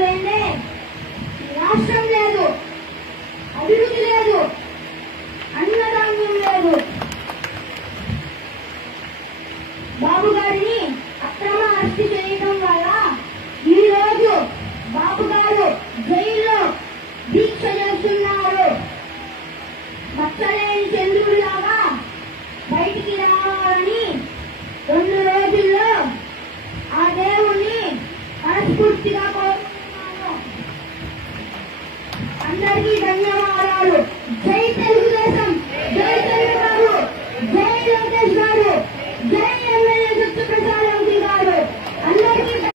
లేదే రాష్ట్రం లేదు, అభివృద్ధి లేదు, అన్నదాన్యం లేదు. బాబు గారిని అక్రమ అరెస్టు చేయడం వల్ల ఈ రోజు బాబు గారు జైల్లో దీక్ష చేస్తున్నారు. మచ్చలేని చంద్రుడిలాగా బయటికి రావాలని 2 రోజుల్లో ఆ దేవుణ్ణి మనస్ఫూర్తిగా